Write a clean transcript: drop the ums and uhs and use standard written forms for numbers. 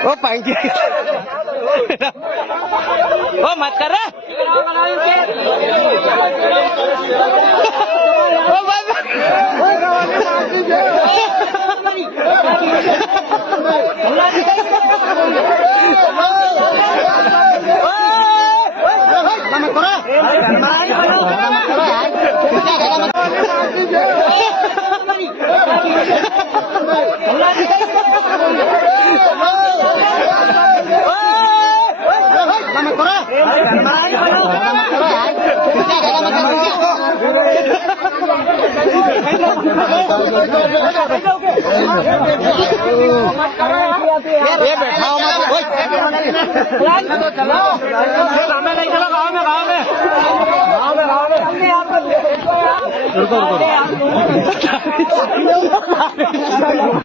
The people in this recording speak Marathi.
ओ पाएंगे ओ मत कर रहा ओ ये बैठा हूँ चलो गाँव में